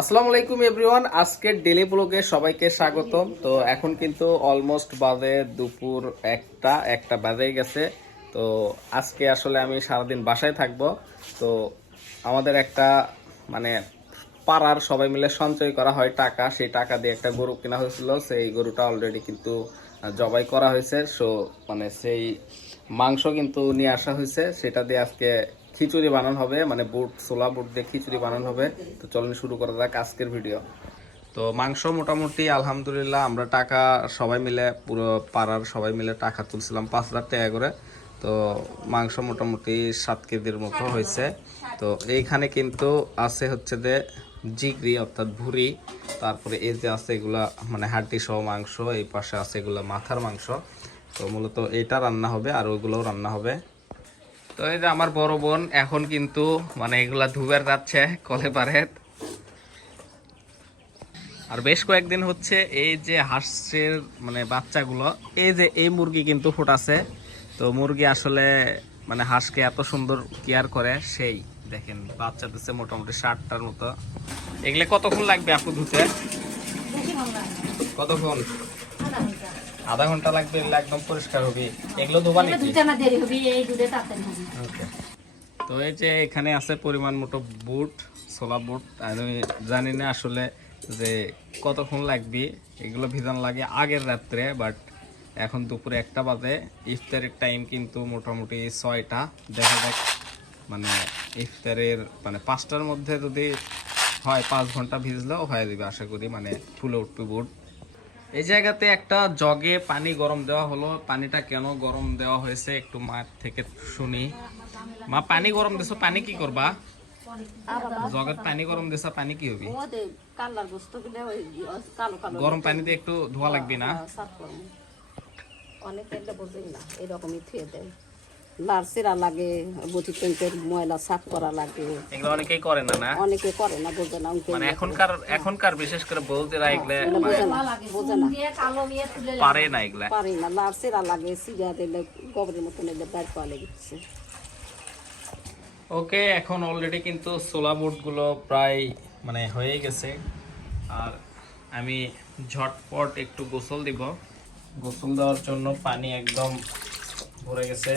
আসসালামু আলাইকুম এভরিওয়ান, আজকের ডেলি ব্লগে সবাইকে স্বাগতম। তো এখন কিন্তু অলমোস্ট বাজে দুপুর একটা বাজে গেছে। তো আজকে আসলে আমি সারাদিন বাসায় থাকবো। তো আমাদের একটা মানে পাড়ার সবাই মিলে সঞ্চয় করা হয় টাকা, সেই টাকা দিয়ে একটা গরু কেনা হয়েছিল। সেই গরুটা অলরেডি কিন্তু জবাই করা হয়েছে। সো মানে সেই মাংস কিন্তু নিয়ে আসা হয়েছে, সেটা দিয়ে আজকে খিচুড়ি বানানো হবে, মানে ছোলা বুট দিয়ে খিচুড়ি বানানো হবে। তো চলুন শুরু করা যাক আজকের ভিডিও। তো মাংস মোটামুটি আলহামদুলিল্লাহ আমরা টাকা সবাই মিলে, পুরো পাড়ার সবাই মিলে টাকা তুলছিলাম 5,000 টাকা করে। তো মাংস মোটামুটি 7 কেজির মতো হয়েছে। তো এইখানে কিন্তু আছে হচ্ছে যে জিগরি অর্থাৎ ভুঁড়ি, তারপরে এই যে আছে এগুলা মানে হাড্ডি সহ মাংস, এই পাশে আছে এগুলা মাথার মাংস। তো মূলত এটা রান্না হবে আর ওইগুলোও রান্না হবে। তো এই যে আমার বড় বোন এখন কিন্তু মানে এগুলা ধুবের যাচ্ছে কলে পারে। আর বেশ কয়েকদিন হচ্ছে এই যে হাঁসের মানে বাচ্চাগুলো, এই যে এই মুরগি কিন্তু ফুটাছে। তো মুরগি আসলে মানে হাঁসকে এত সুন্দর কেয়ার করে, সেই দেখেন বাচ্চা দিচ্ছে মোটামুটি 60টার মতো। এগুলো কতক্ষণ লাগবে আপু ধুতে? কতক্ষণ? আধা ঘন্টা লাগবে, এগুলো একদম পরিষ্কার হবে। এগুলো ধোবা নাকি? ওকে। তো এই যে এখানে আছে পরিমাণ মতো বুট, ছোলা বুট। আমি জানি না আসলে যে কতক্ষণ লাগবে, এগুলো ভিজান লাগে আগের রাত্রে, বাট এখন দুপুরে 1টা বাজে। ইফতারের টাইম কিন্তু মোটামুটি 6টা। দেখা যাক মানে ইফতারের মানে 5টার মধ্যে যদি হয় 5 ঘন্টা ভিজলেও হয়ে যাবে আশা করি, মানে ফুলে উঠবে বুট। এই জায়গাতে একটা জগে পানি গরম দেওয়া হলো। পানিটা কেন গরম দেওয়া হয়েছে একটু মার থেকে শুনি। মা, পানি গরম দিছো, পানি কি করবা? জগৎ পানি গরম দিছো, পানি কি হবে? গরম পানি দিয়ে একটু ধোয়া লাগবে না? লাড়ছেরা লাগে, বটি পেন্টের ময়লা সাফ করা লাগে। এগুলো অনেকেই করে না, না? অনেকে করে না, বোঝে না। মানে এখনকার বিশেষ করে বউদেরা এগুলো বোঝে না, বোঝে না, পারে না, এগুলা পারে না। লাড়ছেরা লাগে, সিগা দিলে গোবরের মতন এলে বাইর পাওয়া লেগেছে। ওকে। এখন অলরেডি কিন্তু ছোলা বুট গুলো প্রায় মানে হয়ে গেছে। আর আমি ঝটপট একটু গোসল দিব। গোসল দেওয়ার জন্য পানি একদম ভরে গেছে।